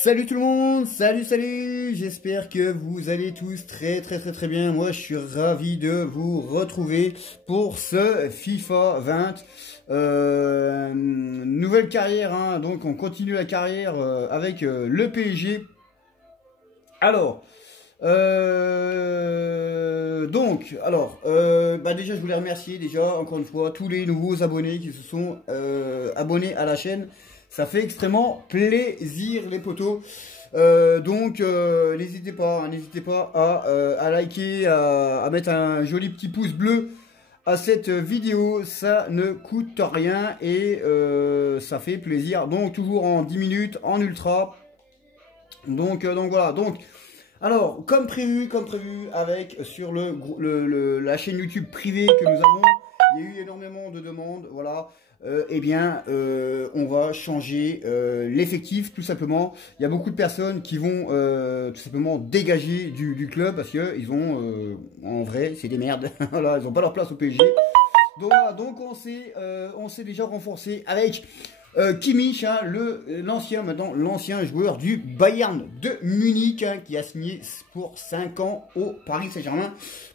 Salut tout le monde, salut, j'espère que vous allez tous très bien. Moi je suis ravi de vous retrouver pour ce FIFA 20. Nouvelle carrière, hein, donc on continue la carrière avec le PSG. Alors, déjà je voulais remercier encore une fois tous les nouveaux abonnés qui se sont abonnés à la chaîne. Ça fait extrêmement plaisir les potos. N'hésitez pas à liker, à mettre un joli petit pouce bleu à cette vidéo. Ça ne coûte rien et ça fait plaisir. Donc toujours en 10 minutes, en ultra. Donc voilà. Alors, comme prévu, avec sur la chaîne YouTube privée que nous avons, il y a eu énormément de demandes, voilà. On va changer l'effectif, tout simplement. Il y a beaucoup de personnes qui vont tout simplement dégager du club parce que ils ont, en vrai, c'est des merdes. Voilà, ils n'ont pas leur place au PSG. Donc voilà, on s'est déjà renforcé avec Kimmich, hein, l'ancien joueur du Bayern de Munich, hein, qui a signé pour 5 ans au Paris Saint-Germain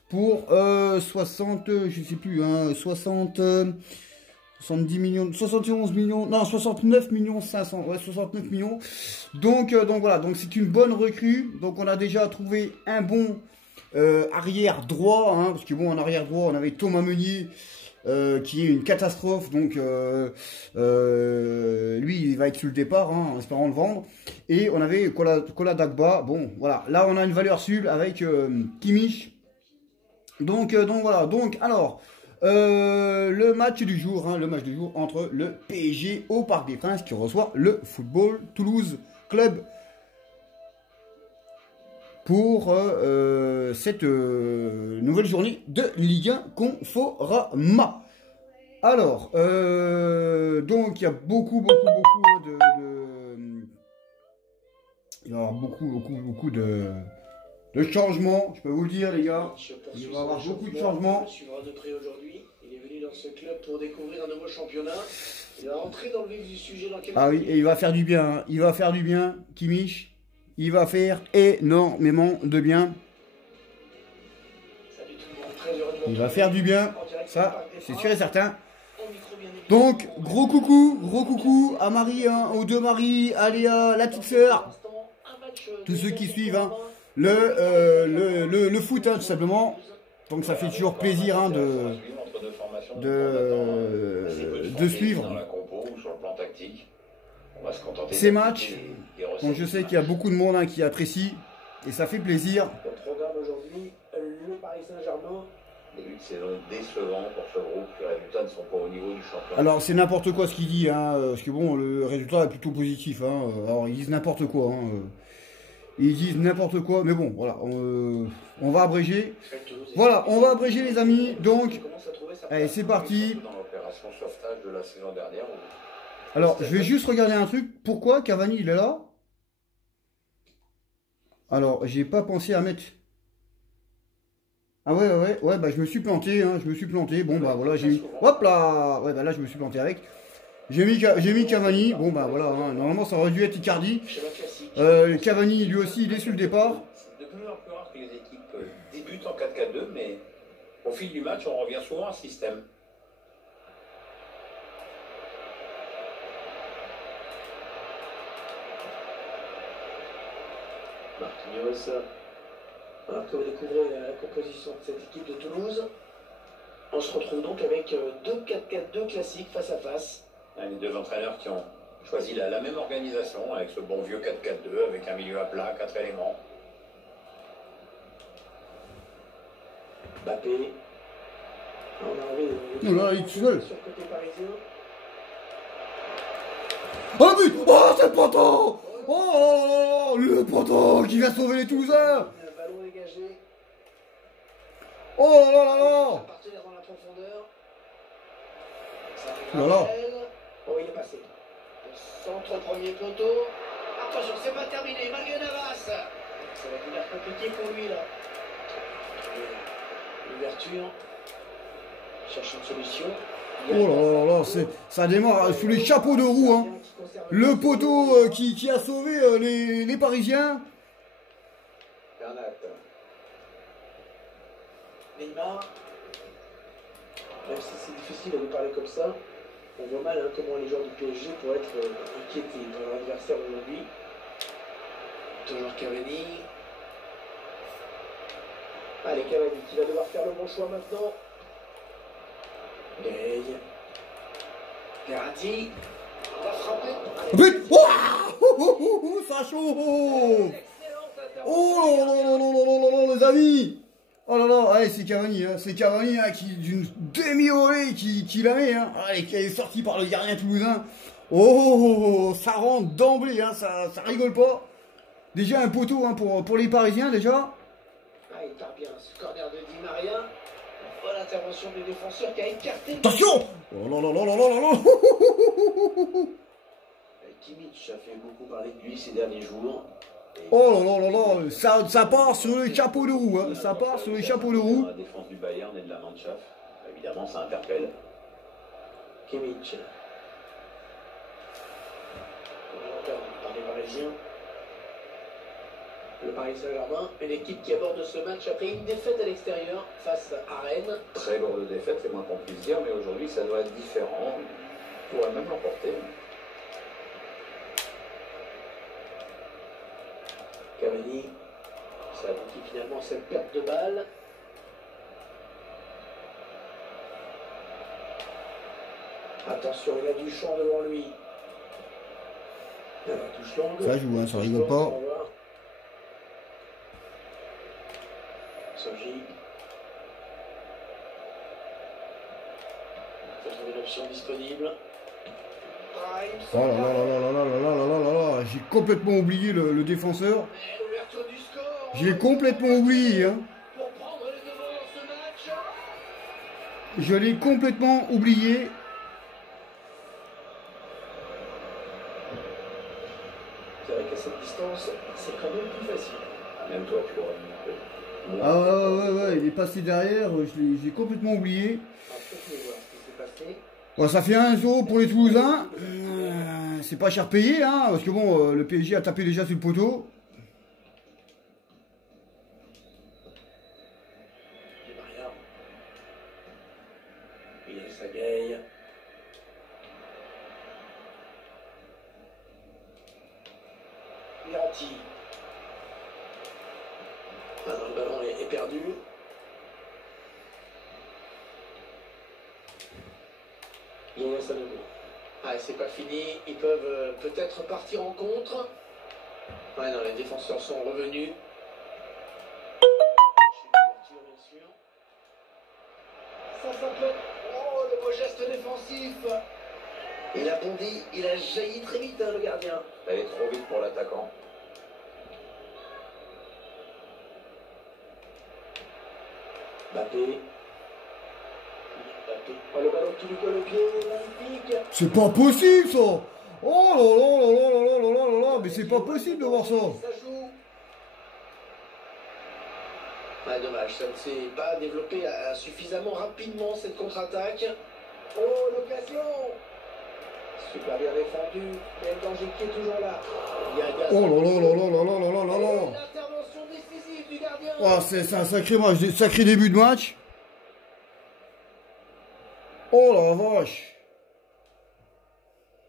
pour 60, je sais plus, hein, 70 millions, 71 millions, non 69 millions 500, ouais 69 millions. Donc voilà, donc c'est une bonne recrue. Donc on a déjà trouvé un bon arrière droit, hein, parce que bon en arrière droit on avait Thomas Meunier. Qui est une catastrophe, donc lui il va être sur le départ, hein, en espérant le vendre. Et on avait Kola Dagba. Bon voilà, là on a une valeur sub avec Kimmich. Donc voilà, alors le match du jour, hein, entre le PSG au Parc des Princes qui reçoit le Football Toulouse Club pour cette nouvelle journée de Ligue 1 Conforama. Alors, donc il y a beaucoup il va y avoir beaucoup de changements, je peux vous le dire les gars. Il va y avoir beaucoup de changements. De près aujourd'hui. Il est venu dans ce club pour découvrir un nouveau championnat. Il va rentrer dans le vif du sujet dans quelques minutes. Ah oui, et il va faire du bien, hein. Il va faire du bien, Kimmich. Il va faire énormément de bien. Il va faire du bien, ça c'est sûr et certain. Donc gros coucou à Marie, hein, aux deux Marie, à Léa, la petite sœur, tous ceux qui suivent, hein, le foot, hein, tout simplement. Donc ça fait toujours plaisir, hein, de suivre ces matchs. Donc je sais qu'il y a beaucoup de monde, hein, qui apprécie et ça fait plaisir. Le programme aujourd'hui, le Paris Saint-Germain. Début de saison décevant pour ce groupe, les résultats ne sont pas au niveau du championnat. Alors c'est n'importe quoi ce qu'il dit, hein, parce que bon, le résultat est plutôt positif, hein. Alors ils disent n'importe quoi, hein. Ils disent n'importe quoi, mais bon, voilà, on va abréger. Voilà, on va abréger les amis, donc, allez c'est parti. Dans l'opération sauvetage de la saison dernière. Alors, je vais juste regarder un truc. Pourquoi Cavani, il est là? Alors, j'ai pas pensé à mettre... Ah ouais, bah je me suis planté, hein, Bon, bah voilà, j'ai mis... Hop là. Ouais, bah là, je me suis planté avec. J'ai mis Cavani. Bon, bah voilà, hein, normalement, ça aurait dû être Icardi. Cavani, lui aussi, il est sur le départ. De plus en plus rare que les équipes débutent en 4-4-2, mais au fil du match, on revient souvent à un système. Marquinhos. Voilà, que vous découvrez la composition de cette équipe de Toulouse. On se retrouve donc avec deux 4-4-2 classiques face à face. Les deux entraîneurs qui ont choisi la même organisation avec ce bon vieux 4-4-2 avec un milieu à plat, 4 éléments. Mbappé. Non, là, il est tout seul. Sur le côté parisien. Oh but! Oh, c'est le poteau! Oh, le poteau qui vient sauver les Toulousains! Ballon dégagé. Oh là là! Partenaire dans la profondeur. Oh là là! Oh, il est passé. Le centre premier poteau. Attention, c'est pas terminé. Malgré Navas. Ça va devenir compliqué pour lui là. L'ouverture. cherche une solution. Oh là là là, ça démarre sous les chapeaux de roue. Hein. Le poteau qui a sauvé les Parisiens. Bernat. Neymar. Même si c'est difficile de lui parler comme ça, on voit mal hein, comment les joueurs du PSG pourraient être inquiétés par leur adversaire aujourd'hui. Toujours Cavani. Allez, Cavani qui va devoir faire le bon choix maintenant. Gay. Verratti. On va frapper. But oh, ça chauffe. Oh là là là là là là, les amis. Oh là là, allez, c'est Cavani, hein, qui d'une demi-volée qui la met, hein, allez, qui est sorti par le gardien toulousain. Oh, ça rentre d'emblée, hein, ça rigole pas. Déjà un poteau hein, pour les Parisiens déjà. Ah, il part bien, ce corner de Di Maria. Voilà l'intervention du défenseur qui a écarté. Attention. Oh là là là là là là là. Kimmich a fait beaucoup parler de lui ces derniers jours. Oh là là là là, ça part sur les chapeaux de roue, hein. Ça part sur les chapeaux de roue. La défense du Bayern et de la Mannschaft, évidemment ça interpelle. Kimmich. Par les Parisiens. Le Paris Saint-Germain, une équipe qui aborde ce match après une défaite à l'extérieur face à Rennes. Très lourde défaite, c'est moins qu'on puisse dire, mais aujourd'hui ça doit être différent. On pourrait même l'emporter. Cavani, ça aboutit finalement à cette perte de balle. Attention, il a du champ devant lui. Il a la touche longue. Ça joue, hein, ça rigole pas. Soji. Il faut trouver l'option disponible. Oh là là là là là là là là là là là, j'ai complètement oublié le défenseur. Je l'ai complètement oublié. Hein. Je l'ai complètement oublié. C'est vrai qu'à cette distance, c'est quand même plus facile. Même toi, tu l'aurais mis un peu. Ah ouais, il est passé derrière, je l'ai complètement oublié. Bon, ça fait 1-0 pour les Toulousains. C'est pas cher payé, hein, parce que bon, le PSG a tapé déjà sur le poteau. Il y a Sagaï. Verratti. Maintenant le ballon est perdu. Il laisse à nouveau. Ah, c'est pas fini. Ils peuvent peut-être partir en contre. Ouais, non, les défenseurs sont revenus. Bien sûr. Ça s'appelle. Oh, le beau geste défensif. Il a bondi, il a jailli très vite, hein, le gardien. Elle est trop vite pour l'attaquant. Mbappé. Oh, le ballon qui lui colle au pied, magnifique. C'est pas possible ça. Oh là là là là là là là là là, mais c'est pas possible de voir ça. Ça joue. Ah, dommage, ça ne s'est pas développé suffisamment rapidement cette contre-attaque. Oh, l'occasion. Super bien défendu, mais le danger qui est toujours là. Il y a Oh là là là là là là là là là là. L'intervention décisive du gardien. Oh, c'est un sacré match, sacré début de match. Oh la vache.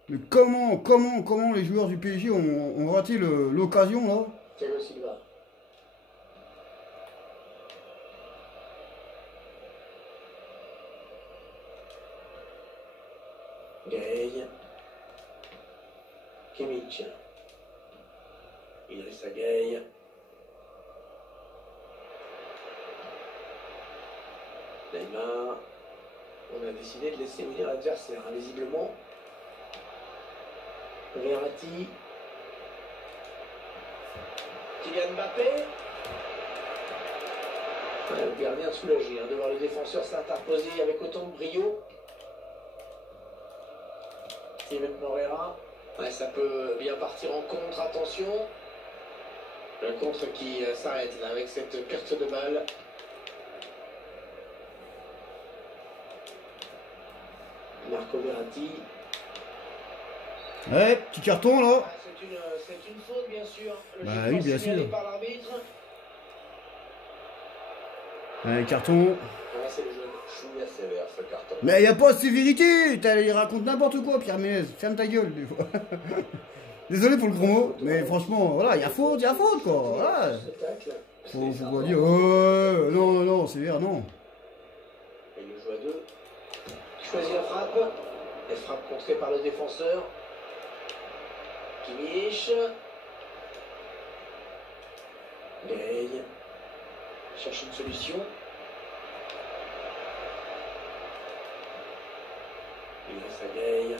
Mais comment les joueurs du PSG ont raté l'occasion là? Thiago Silva. Gay. Kimmich. Idrissa Gay. Neymar. On a décidé de laisser venir l'adversaire, hein, visiblement. Verratti. Kylian Mbappé. Le gardien soulagé hein, de voir le défenseur s'interposer avec autant de brio. Steven Moreira. Ouais, ça peut bien partir en contre, attention. Le contre qui s'arrête là avec cette perte de balle. Marco Verratti. Ouais, petit carton là. Ah, c'est une faute, bien sûr. Le Bah jeu oui, bien signalé sûr. par l'arbitre. Ouais, carton. Ouais, c'est le jaune. Chouïa sévère ce carton. Mais y a pas de sévérité. Il raconte n'importe quoi, Pierre Ménez. Ferme ta gueule, des fois. Désolé pour le gros mot, mais franchement, voilà, y a faute, quoi. Voilà. Faut pas dire, oh, non, sévère, non. Et il joue à deux. Il choisit la frappe. Et frappe contrée par le défenseur. Kimmich. Gay. Cherche une solution. Il reste à Gay.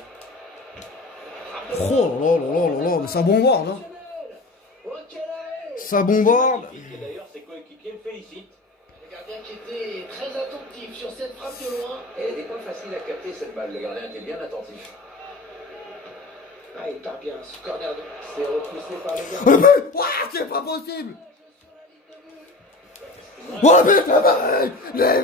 Oh là, mais ça bombarde, hein. Ça bombarde. Et d'ailleurs, ses coéquipiers le félicitent. Le gardien qui était très attentif sur cette frappe de loin. Elle n'est pas facile à capter cette balle. Le gardien était bien attentif. Ah, il part bien. Ce corner c'est repoussé par le gardien. Ouah, c'est pas possible. Oh mais c'est pareil. Les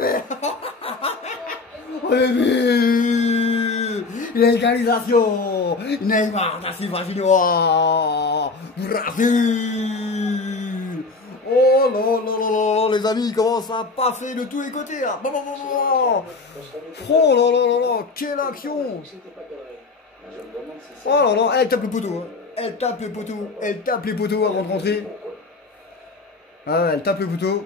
buts. L'égalisation. Neymar da Silva Junior. Brasil. Oh là, les amis, il commence à passer de tous les côtés là. Oh là, quelle action. Je me demande si Oh là là, elle tape le poteau. Hein. Elle tape les poteaux avant de rentrer. Ah, elle tape le poteau.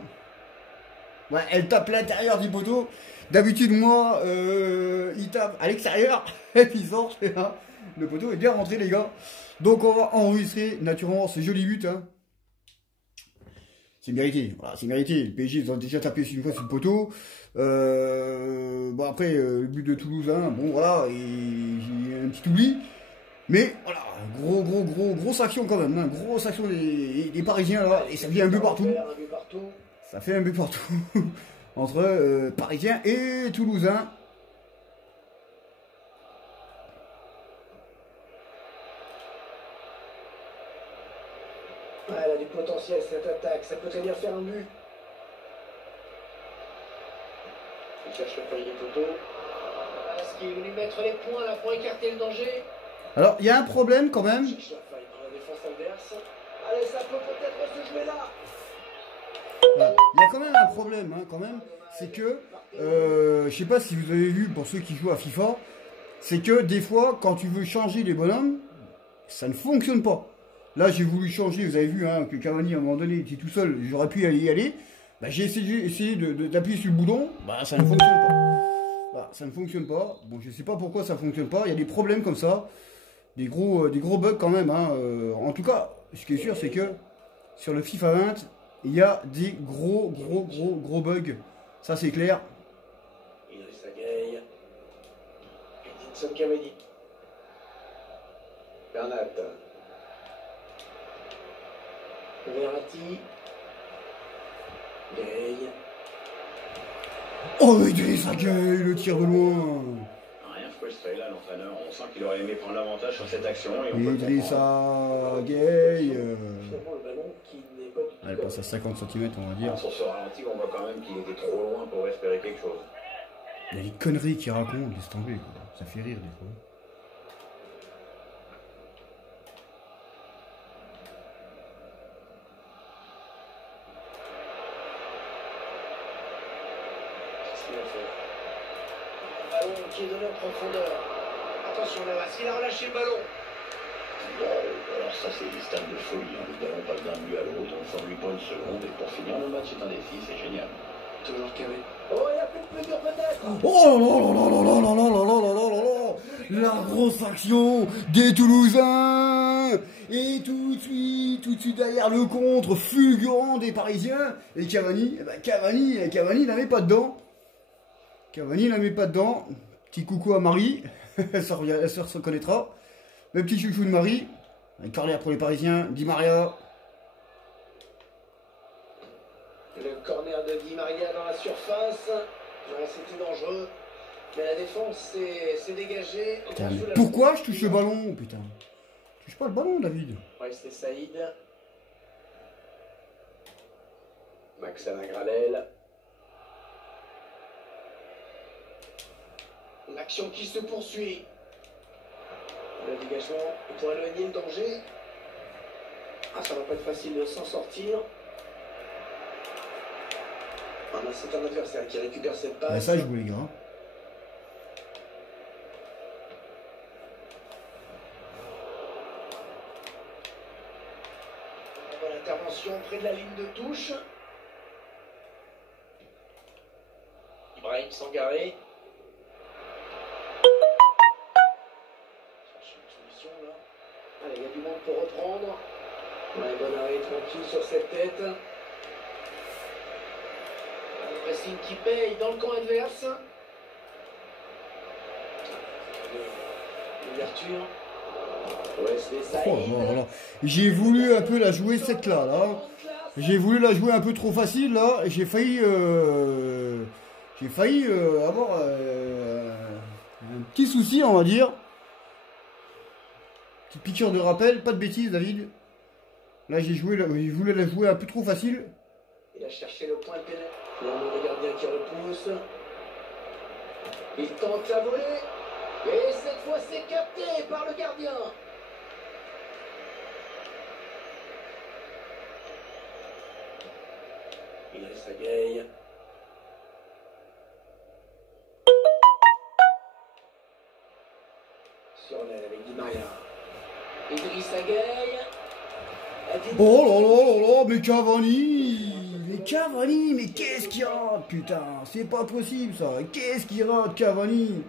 Ouais, elle tape l'intérieur du poteau. D'habitude, moi, il tape à l'extérieur. Et puis il sort. Là. Le poteau est bien rentré, les gars. Donc, on va enregistrer naturellement ce joli but. Hein. C'est mérité. Voilà, c'est mérité. Le PSG, ils ont déjà tapé une fois sur le poteau. Bon, après, le but de Toulouse, hein, bon, voilà, il y a un petit oubli. Mais voilà, grosse action quand même, hein, grosse action des Parisiens là, et ça fait un but partout. Ça fait un but partout entre Parisiens et Toulousains. Ouais, elle a du potentiel cette attaque, ça peut très bien faire un but. Il cherche le foyer des poteaux. Est-ce qu'il est venu mettre les points là pour écarter le danger? Alors, il y a un problème quand même. Il cherche la faille dans la défense adverse. Allez, ça peut peut-être se jouer là. Voilà. Il y a quand même un problème, hein, quand même. C'est que, je sais pas si vous avez vu pour ceux qui jouent à FIFA, c'est que des fois, quand tu veux changer les bonhommes, ça ne fonctionne pas. Là, j'ai voulu changer, vous avez vu hein, que Cavani, à un moment donné, était tout seul, j'aurais pu y aller. Bah, j'ai essayé d'appuyer sur le bouton, bah, ça ne fonctionne pas. Voilà, ça ne fonctionne pas. Bon, je sais pas pourquoi ça ne fonctionne pas. Il y a des problèmes comme ça. Des gros bugs quand même. Hein. En tout cas, ce qui est sûr, c'est que sur le FIFA 20, il y a des gros bugs. Ça, c'est clair. Idrissa Gueye. Edinson Cavani. Bernat. Verratti. Gueye. Oh, Idrissa Gueye, le tir de loin. Rien frustré là, l'entraîneur. On sent qu'il aurait aimé prendre l'avantage sur cette action. Et on Idrissa Gueye. Finalement, le ballon qui n'est pas du tout. Elle passe à 50 cm, on va dire. Sur ce ralenti, on voit quand même qu'il était trop loin pour espérer quelque chose. Il y a des conneries qu'il raconte, laisse tomber. Quoi. Ça fait rire des fois. Ballon qui est donné en profondeur. Attention là, s'il a relâché le ballon. Alors ça c'est des stades de folie, hein. Le ballon passe d'un but à l'autre, on s'ennuie pas une seconde et pour finir le match c'est un défi, c'est génial. Toujours Cavani. Oh, il y a plus de plaisir peut-être. Oh là, la grosse action des Toulousains. Et tout de suite derrière le contre fulgurant des Parisiens. Et Cavani, eh ben Cavani n'avait pas dedans. Cavani n'avait pas dedans. Petit coucou à Marie, elle se reconnaîtra. Le petit chouchou de Marie. Un corner pour les Parisiens, Di Maria. Le corner de Di Maria dans la surface. Ouais, c'était dangereux. Mais la défense s'est dégagée. Putain, mais pourquoi je touche le ballon, putain? Je touche pas le ballon, David. Ouais, c'est Saïd. Maxime Gradel. La L'action qui se poursuit. Le dégagement pour éloigner le danger. Ah, ça va pas être facile de s'en sortir. Ah, c'est un adversaire qui récupère cette passe. Ouais, ça joue les gars. Bonne intervention près de la ligne de touche. Ibrahim Sangaré. Cherche une solution là. Allez, il y a du monde pour reprendre. Ouais, bon arrêt tranquille sur cette tête. Le pressing qui paye dans le camp adverse. L'ouverture. Wesley Saïd. Oh, voilà. J'ai voulu un peu la jouer cette là. J'ai voulu la jouer un peu trop facile là. J'ai failli avoir un petit souci, on va dire. Petite piqûre de rappel, pas de bêtises David. Là j'ai voulu la jouer un peu trop facile. Il a cherché le point de pénal. Le gardien qui repousse. Il tente la volée. Et cette fois c'est capté par le gardien. Il reste à Gay. Sur l'aile avec Di Maria. Idriss Gueye. Oh là là là là, mais Cavani, mais qu'est-ce qu'il rate, putain, c'est pas possible ça, qu'est-ce qu'il rate Cavani,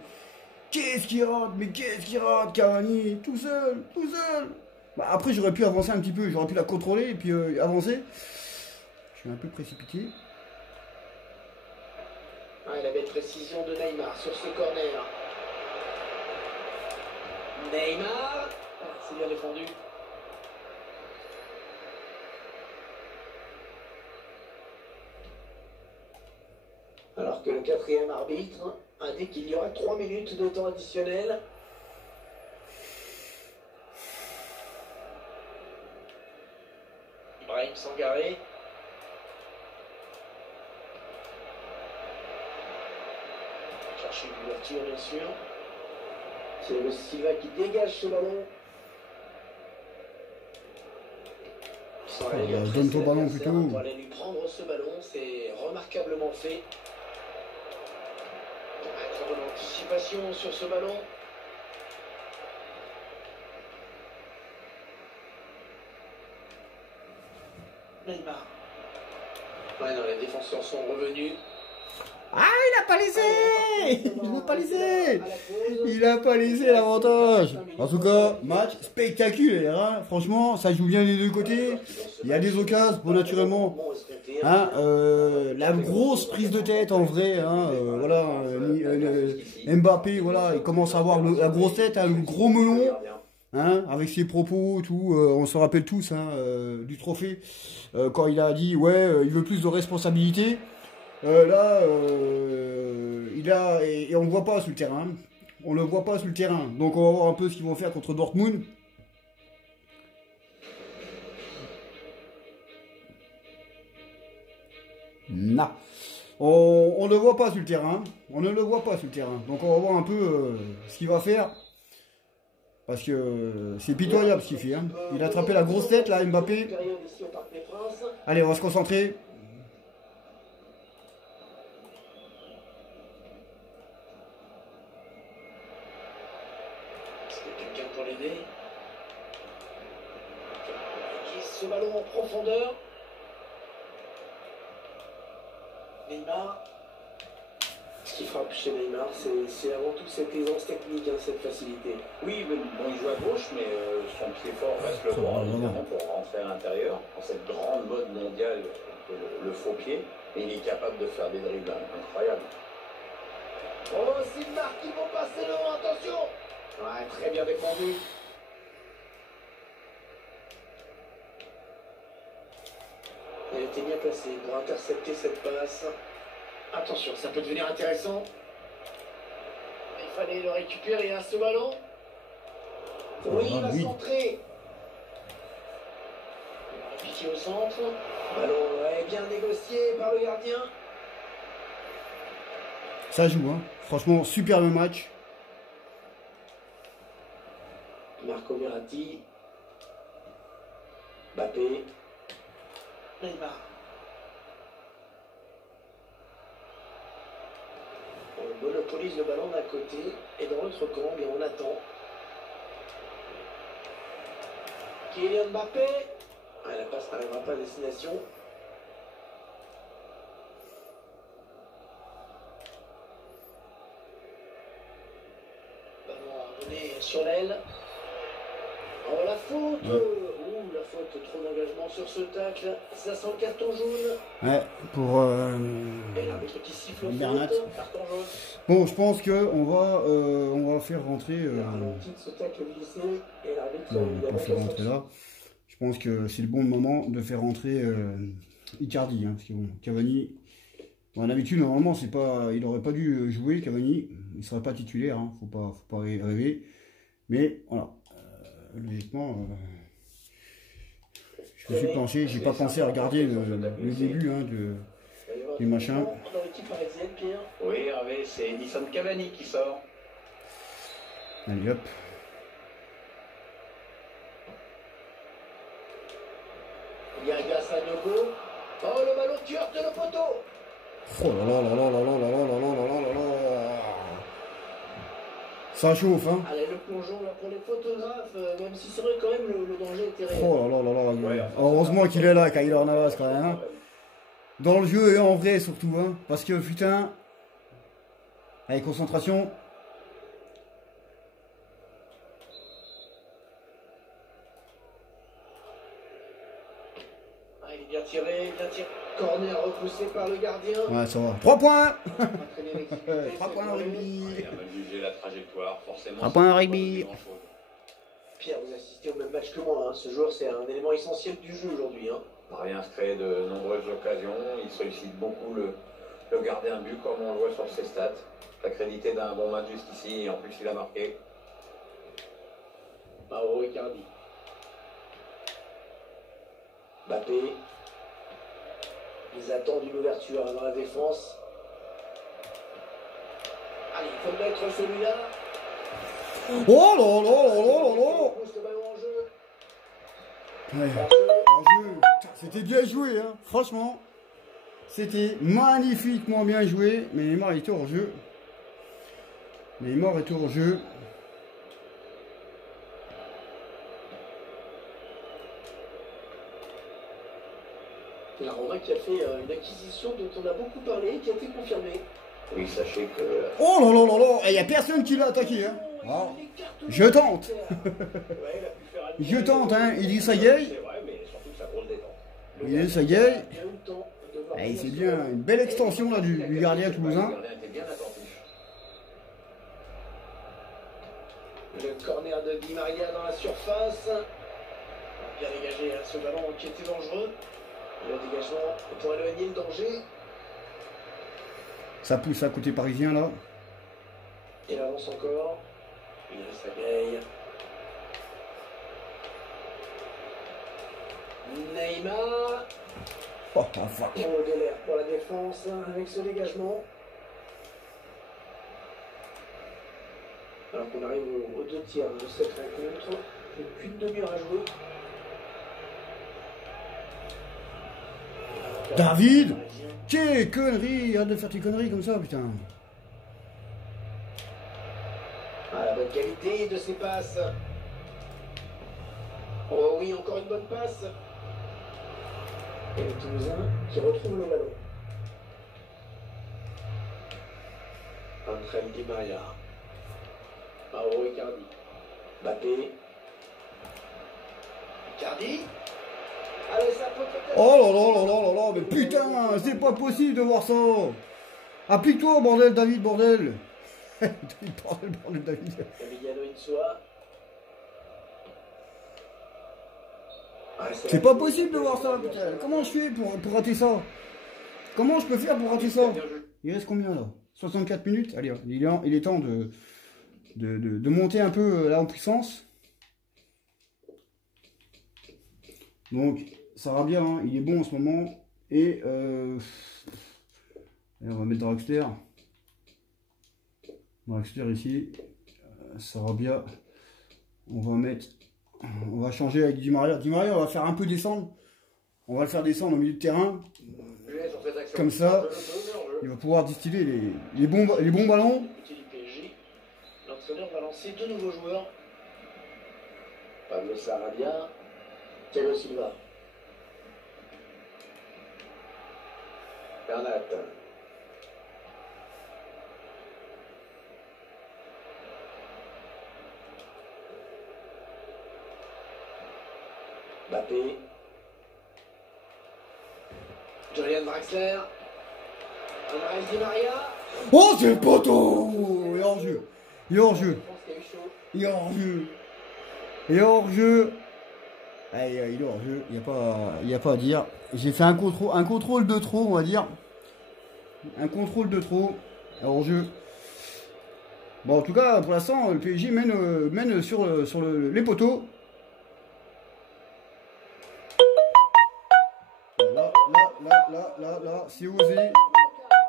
mais qu'est-ce qu'il rate Cavani, tout seul. Bah, après j'aurais pu avancer un petit peu, j'aurais pu la contrôler et puis avancer. Je suis un peu précipité. Ah, la belle précision de Neymar sur ce corner. Neymar, c'est bien défendu. Alors que le quatrième arbitre indique qu'il y aura 3 minutes de temps additionnel. Ibrahim Sangaré. Chercher une ouverture bien sûr. C'est le Silva qui dégage ce ballon. Donne ton ballon plutôt. Pour aller lui prendre ce ballon, c'est remarquablement fait. Très bonne anticipation sur ce ballon. Neymar. Ouais, non, les défenseurs sont revenus. Ah, il a pas laissé l'avantage. En tout cas, match spectaculaire, hein. Franchement, ça joue bien des deux côtés. Il y a des occasions, bon, naturellement. Hein, la grosse prise de tête en vrai, hein, voilà, Mbappé, voilà, il commence à avoir la grosse tête, hein, le gros melon. Hein, avec ses propos, tout, on se rappelle tous hein, du trophée, quand il a dit ouais, il veut plus de responsabilité. Là, et on ne le voit pas sur le terrain. On le voit pas sur le terrain. Donc on va voir un peu ce qu'ils vont faire contre Dortmund. Non. On ne le voit pas sur le terrain. On ne le voit pas sur le terrain. Donc on va voir un peu ce qu'il va faire. Parce que c'est pitoyable ce qu'il fait. Hein. Il a attrapé la grosse tête là, Mbappé. Allez, on va se concentrer. Quelqu'un pour l'aider. Qui ce ballon en profondeur. Neymar. Ce qui frappe chez Neymar, c'est avant tout cette aisance technique, hein, cette facilité. Oui, mais bon, il joue à gauche, mais son pied fort reste le droit, évidemment, pour rentrer à l'intérieur, dans cette grande mode mondiale, le faux pied. Et il est capable de faire des dribbles incroyables. Oh, c'est Marc qui vont passer devant, attention. Ouais, très bien défendu. Elle était bien placée pour intercepter cette passe. Attention, ça peut devenir intéressant. Il fallait le récupérer à ce ballon. Oui, il va centrer. Il va piquer au centre. Ballon est bien négocié par le gardien. Ça joue, hein. Franchement, superbe match. Marco Verratti. Mbappé. Neymar. On monopolise le ballon d'un côté et dans l'autre camp, mais on attend. Kylian Mbappé. Ah, la passe n'arrivera pas à destination. Sur l'aile. Oh la faute. Ouh, la faute, trop d'engagement sur ce tacle. Ça sent le carton jaune. Ouais, pour Et l'arbitre qui siffle Bernat. faute, carton jaune. Bon, je pense que on va faire rentrer. Le ralenti de ce tacle glissé et l'arbitre Non, on va pas faire rentrer là. Je pense que c'est le bon moment de faire rentrer Icardi, hein, parce que bon, Cavani. Bon, d'habitude, normalement, c'est pas, il aurait pas dû jouer Cavani. Il serait pas titulaire, hein, faut pas rêver. Mais voilà, logiquement, je me suis penché, j'ai pas pensé à regarder le début hein, du machin. Dans l'équipe parisienne, Pierre. Oui, Hervé, c'est Edison Cavani qui sort. Allez hop. Il y a Gassa Nogo. Oh, le ballon qui heurte le poteau. Oh là là là là là là là là là là là là là. Ça chauffe, hein. Allez, le plongeon là pour les photographes, même si c'est vrai quand même le danger était réel. Oh là là là là. Ouais, heureusement qu'il est là, Keylor Navas quand même. Hein. Dans le jeu et en vrai surtout, hein. Parce que putain. Allez, concentration. Ah, il est bien tiré, bien tiré. Corner repoussé par le gardien. Ouais, ça va. 3 points. 3 points en rugby. Il a mal jugé la trajectoire, forcément. 3 points en rugby. Pierre, vous assistez au même match que moi. Hein. Ce joueur, c'est un élément essentiel du jeu aujourd'hui. Hein. Rien se crée de nombreuses occasions. Il sollicite beaucoup le gardien but, comme on le voit sur ses stats. Accrédité d'un bon match jusqu'ici, et en plus il a marqué. Mauro Icardi. Mbappé. Ils attendent une ouverture dans la défense. Allez, il faut le mettre celui-là. Oh là là là là là là. Pousse le ballon en jeu. Ouais. En jeu. C'était bien joué, hein. Franchement. C'était magnifiquement bien joué. Mais Neymar était hors jeu. Neymar est hors jeu. La Roma qui a fait une acquisition dont on a beaucoup parlé et qui a été confirmée. Oui, sachez que... Oh là là là là. Il n'y a personne qui l'a attaqué, hein. Ah. Je tente. Je tente, hein. Idrissa Gueye. C'est vrai, mais surtout que ça grosse détente. Idrissa Gueye. Il fait bien une belle extension là, du gardien toulousain. Le gardien était bien attentif. Le corner de Di Maria dans la surface. Bien dégagé hein, ce ballon qui était dangereux. Et le dégagement pour éloigner le danger. Ça pousse à côté parisien là. Il avance encore. Il reste à Gueye. Neymar. Oh, enfin. On galère pour la défense avec ce dégagement. Alors qu'on arrive aux 2 tiers de cette rencontre. Plus de demi-heure à jouer. David. Quelle connerie. Arrête de faire tes conneries comme ça, putain. Ah, la bonne qualité de ses passes. Oh oui, encore une bonne passe. Et le Toulousain qui retrouve le ballon. André Di Maria. Mauro Icardi. Mbappé. Icardi. Allez, ça peut peut-être... Oh là là là là là là. Mais putain, c'est pas possible de voir ça. Applique-toi, bordel, David, bordel. Bordel, David. Emiliano Insua. C'est pas possible de voir ça, putain. Comment je fais pour rater ça? Comment je peux faire pour rater ça? Il reste combien là? 64 minutes? Allez, il est temps de monter un peu là en puissance. Donc, ça va bien, hein. Il est bon en ce moment. Et allez, on va mettre Draxler. Draxler ici. Ça va bien. On va mettre... On va changer avec Di Maria. Di Maria, on va faire un peu descendre. On va le faire descendre au milieu de terrain. Comme ça, il va pouvoir distiller les bons ballons. L'entraîneur va lancer deux nouveaux joueurs. Pablo Sarabia, Thiago Silva. Bernat. Mbappé. Julian Draxler. Andrés Di Maria. Oh, c'est le poteau! Il est hors jeu. Il est hors jeu. Il est hors jeu. Il est hors jeu. Ah, il est hors jeu. Il n'y a pas à dire. J'ai fait un contrôle de trop, on va dire. Un contrôle de trop. Hors jeu. Bon, en tout cas, pour l'instant, le PSG mène sur les poteaux. Là, c'est osé.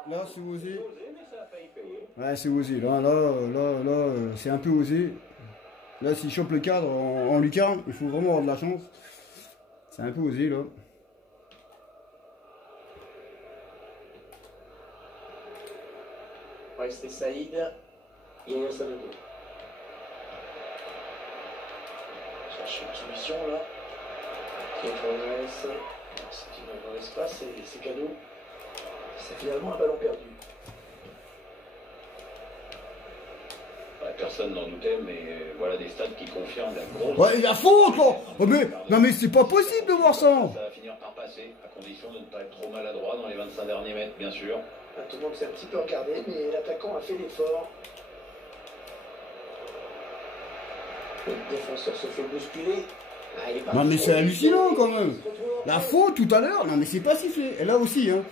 Là, c'est osé. Ouais, c'est osé. Là, c'est un peu osé. Là, s'il chope le cadre en lucarne, il faut vraiment avoir de la chance. C'est un peu osé, là. Ouais, c'était Saïd. Yaya Sanogo. Cherche une solution, là. Qui progresse. C'est qui va dans l'espace, c'est cadeau. C'est finalement un ballon perdu. Personne n'en doutait, mais voilà des stats qui confirment la grosse... Ouais, il a faute, là. Oh, non, mais c'est pas possible de voir ça. Ça va finir par passer, à condition de ne pas être trop maladroit dans les 25 derniers mètres, bien sûr. Tout le monde s'est un petit peu regardé, mais l'attaquant a fait l'effort. Le défenseur se fait bousculer. Non, mais c'est hallucinant, quand même. La faute, tout à l'heure, non, mais c'est pas sifflé. Et là aussi, hein.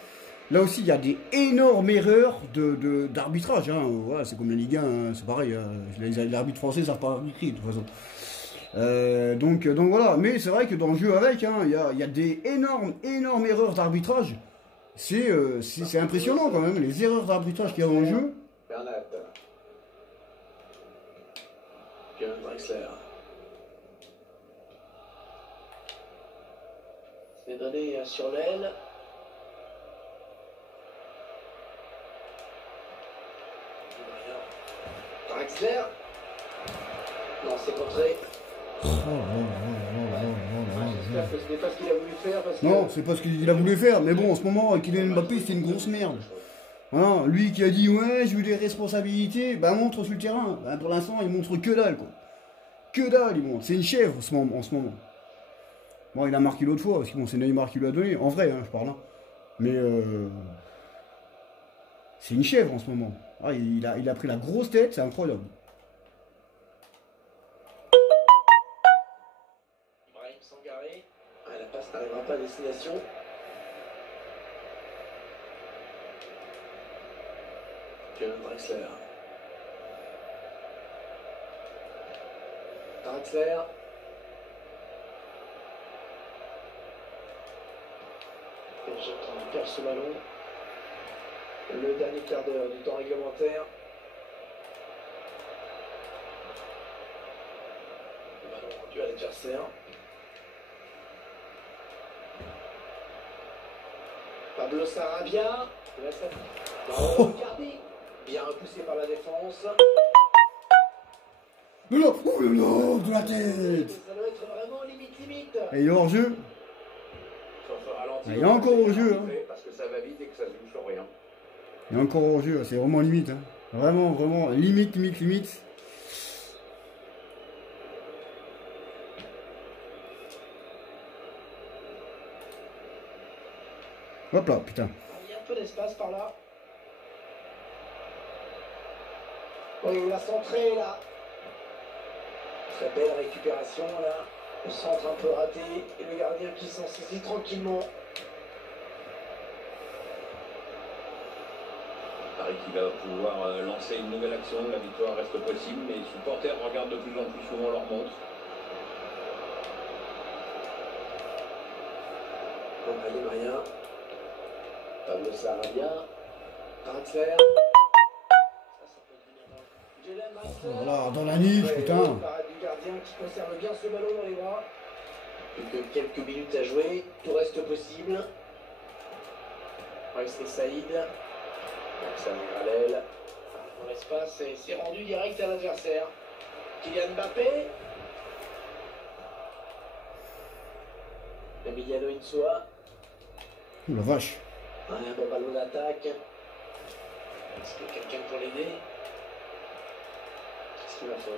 Là aussi, il y a des énormes erreurs d'arbitrage. Hein. Voilà, c'est comme la Ligue 1, hein, c'est pareil. Hein. Les arbitres français ne savent pas arbitrer, de toute façon. Donc voilà. Mais c'est vrai que dans le jeu avec, hein, il y a des énormes erreurs d'arbitrage. C'est impressionnant quand même, les erreurs d'arbitrage qu'il y a dans le jeu. Bernat. Julian Draxler. C'est donné sur l'aile. Draxler. Non, c'est contré. C'est pas ce qu'il a voulu faire. Parce que... Non, c'est pas ce qu'il a voulu faire. Mais bon, en ce moment, Kylian Mbappé, c'était une grosse merde. Voilà, lui qui a dit, ouais, j'ai eu des responsabilités, bah montre sur le terrain. Bah, pour l'instant, il montre que dalle, quoi. Que dalle, il montre. C'est une chèvre en ce moment. Bon, il a marqué l'autre fois, parce que bon, c'est Neymar qui lui a donné. En vrai, hein, je parle. Hein. Mais c'est une chèvre en ce moment. Ah, il a pris la grosse tête, c'est incroyable. Ibrahim Sangaré. Ah, la passe n'arrivera pas à destination. Julian Draxler. Draxler. Il perd ce ballon. Le dernier quart d'heure du temps réglementaire. Le ballon rendu à l'adversaire. Pablo Sarabia. Ballon gardé. Bien repoussé par la défense. Mais là, oh là là, de la tête. Ça doit être vraiment limite. Et il est hors jeu. Il est encore au jeu. Hein. Parce que ça va vite et que ça se joue sur rien. Il est encore au jeu, c'est vraiment limite. Hein. Vraiment, limite. Hop là, putain. Il y a un peu d'espace par là. Oui, il a centré là. Très belle récupération là. Le centre un peu raté. Et le gardien qui s'en saisit tranquillement. Paris qui va pouvoir lancer une nouvelle action. La victoire reste possible, mais les supporters regardent de plus en plus souvent leur montre. Allez, Maria. Pablo Sarabia. Draxler. Voilà, dans la niche, putain. gardien qui conserve bien ce ballon dans les bras. Plus que quelques minutes à jouer, tout reste possible. Wesley Saïd, Alexandre Gradel, dans l'espace, et c'est rendu direct à l'adversaire. Kylian Mbappé. Emiliano Insua. Oh la vache. Un bon ballon d'attaque. Est-ce qu'il y a quelqu'un pour l'aider? Qu'est-ce qu'il va faire?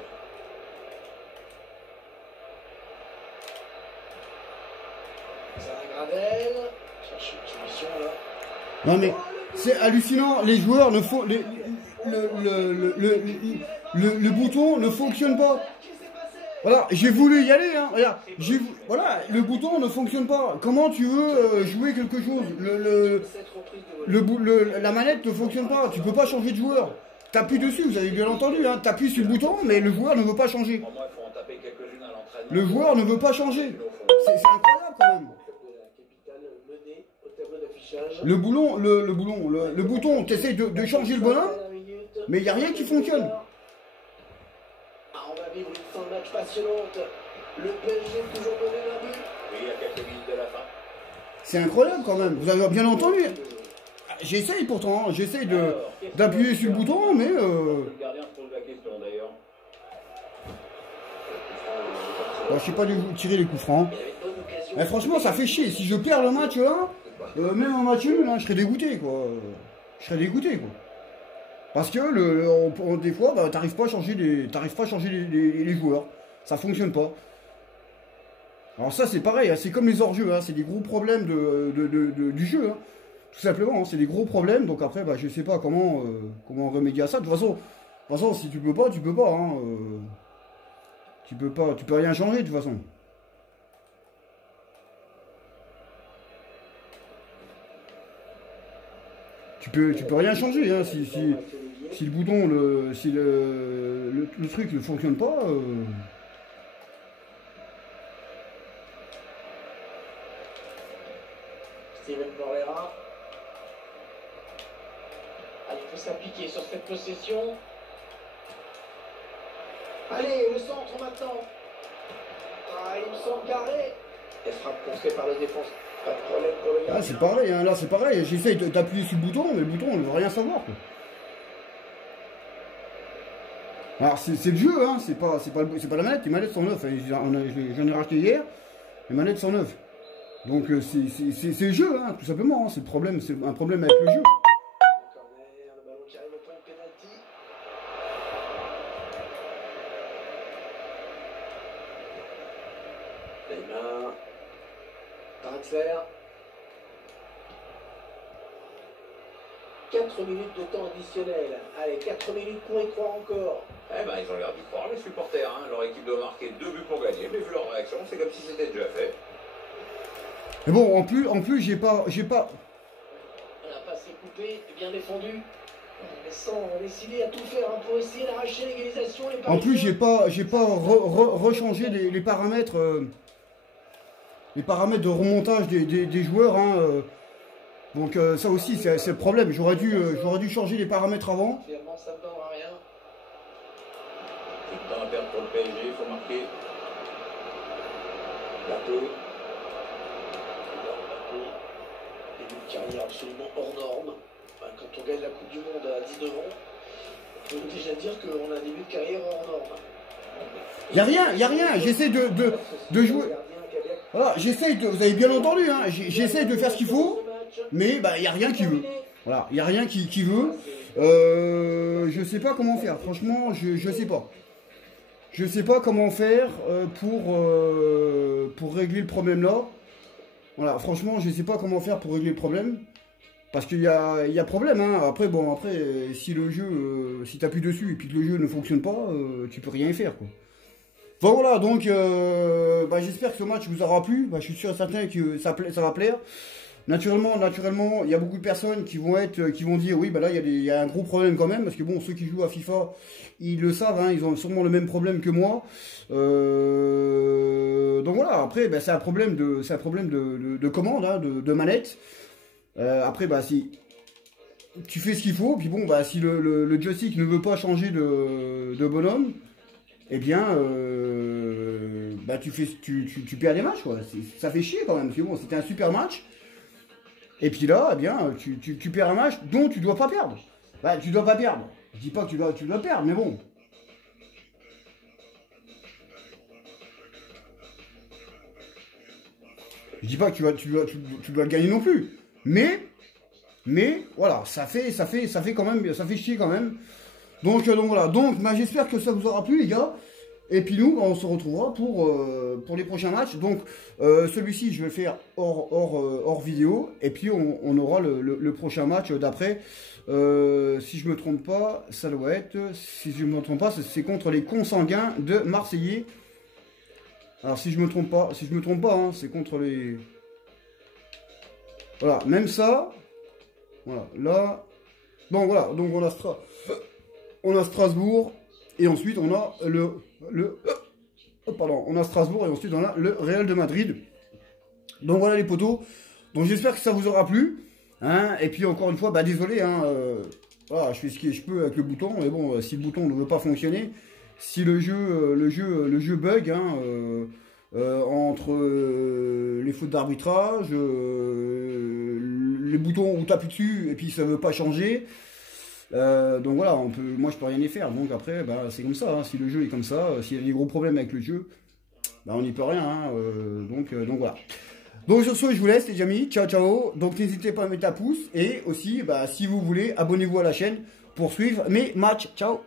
Gradel cherche une solution là. Non mais c'est hallucinant, les joueurs ne font le bouton ne fonctionne pas. Voilà, j'ai voulu y aller, hein. Regarde, voilà, le bouton ne fonctionne pas. Comment tu veux jouer quelque chose? La manette ne fonctionne pas. Tu peux pas changer de joueur. T'appuies dessus, vous avez bien entendu, hein. T'appuies sur le bouton, mais le joueur ne veut pas changer. Le joueur ne veut pas changer. C'est incroyable quand même. Le bouton, tu essaies de changer le bonhomme, mais il n'y a rien qui fonctionne. On va vivre une fin de match passionnante. Le PSG toujours mené d'un but. Oui, il y a quelques minutes de la fin. C'est incroyable quand même, vous avez bien entendu. J'essaye pourtant, hein. J'essaye d'appuyer sur le bouton, mais... Le gardien se pose la question d'ailleurs. Je sais pas tirer les coups francs. Mais franchement, ça fait chier. Si je perds le match là, même en match nul, hein, je serais dégoûté quoi. Je serais dégoûté quoi. Parce que des fois, bah, t'arrives pas à changer les joueurs. Ça fonctionne pas. Alors ça c'est pareil, hein, c'est comme les hors-jeux, hein, c'est des gros problèmes du jeu. Hein. Tout simplement, hein, c'est des gros problèmes. Donc après, bah, je sais pas comment remédier à ça. De toute façon, si tu peux pas, tu peux pas. Hein, tu peux rien changer de toute façon. Tu peux rien changer, hein, si le bouton, le truc ne fonctionne pas. Steven Moreira. Allez, il faut s'appliquer sur cette possession. Allez, le centre maintenant. Ah, il me semble carré. Et frappe contrée par le défense. Pas de problème pour le gardien. Ah, c'est pareil, hein, là c'est pareil. J'essaye d'appuyer sur le bouton, mais le bouton on ne veut rien savoir. Quoi. Alors c'est le jeu, hein, c'est pas la manette. Les manettes sont neuves. J'en ai racheté hier. Les manettes sont neuves. Donc c'est le jeu, hein, tout simplement. Hein, c'est un problème avec le jeu. Le ballon qui arrive au point de pénalty. Neymar. Draxler. 4 minutes de temps additionnel. Allez, 4 minutes pour y croire encore. Eh ben, ils ont l'air d'y croire, les supporters. Hein. Leur équipe doit marquer 2 buts pour gagner, mais vu leur réaction, c'est comme si c'était déjà fait. Mais bon, en plus, j'ai pas. On a passé coupé, bien défendu. Sans décider à tout faire hein, pour essayer d'arracher l'égalisation. En plus, j'ai pas rechangé les paramètres. Les paramètres de remontage des joueurs. Hein, donc ça aussi, c'est le problème. J'aurais dû changer les paramètres avant. Finalement, ça ne donnera rien. Tout le temps à perdre pour le PSG, il faut marquer. Mbappé. Début de carrière absolument hors norme. Enfin, quand on gagne la Coupe du Monde à 19 ans, on peut déjà dire qu'on a un début de carrière hors norme. Y a rien. J'essaie de jouer. Voilà, vous avez bien entendu, hein, j'essaie de faire ce qu'il faut, mais bah, il n'y a rien qui veut. Voilà, il n'y a rien qui veut. Je sais pas comment faire, franchement, je sais pas. Je sais pas comment faire pour régler le problème là. Voilà, franchement, je sais pas comment faire pour régler le problème. Parce qu'il y a problème, hein. Après, si le jeu, si tu appuies dessus et puis que le jeu ne fonctionne pas, tu peux rien y faire, quoi. Bon, voilà, donc, j'espère que ce match vous aura plu. Je suis sûr et certain que ça va plaire. Naturellement, il y a beaucoup de personnes qui vont dire, oui, là, il y a un gros problème quand même, parce que bon, ceux qui jouent à FIFA, ils le savent, hein, ils ont sûrement le même problème que moi. Donc voilà, après, c'est un problème de commande, hein, de manette. Après, si tu fais ce qu'il faut, puis bon, si le joystick ne veut pas changer de bonhomme, eh bien, bah tu perds des matchs, quoi. Ça fait chier quand même. Bon, c'était un super match. Et puis là, eh bien, tu perds un match dont tu dois pas perdre. Bah, tu dois pas perdre. Je dis pas que tu dois perdre, mais bon. Je dis pas que tu dois gagner non plus. Mais voilà, ça fait quand même, ça fait chier quand même. Donc voilà. Donc, bah, j'espère que ça vous aura plu, les gars. Et puis nous, on se retrouvera pour les prochains matchs. Donc celui-ci, je vais le faire hors vidéo. Et puis on aura le prochain match d'après. Si je me trompe pas, ça doit être... Si je me trompe pas, c'est contre les consanguins de Marseillais. Alors si je me trompe pas, hein, c'est contre les... Voilà, même ça. Voilà, là... Donc voilà, donc on a Strasbourg. Et ensuite, on a on a Strasbourg et ensuite on a le Real de Madrid. Donc voilà les potos. Donc j'espère que ça vous aura plu. Hein. Et puis encore une fois, bah désolé. Hein, voilà, je fais ce que je peux avec le bouton. Mais bon, si le bouton ne veut pas fonctionner, si le jeu bug, hein, entre les fautes d'arbitrage, les boutons où tu appuies dessus et puis ça ne veut pas changer. Donc voilà, moi je peux rien y faire. Donc après, bah, c'est comme ça. Hein. Si le jeu est comme ça, s'il y a des gros problèmes avec le jeu, bah, on n'y peut rien. Hein. Donc voilà. Donc sur ce, je vous laisse les amis. Ciao ciao. Donc n'hésitez pas à mettre un pouce et aussi, bah, si vous voulez, abonnez-vous à la chaîne pour suivre mes matchs. Ciao.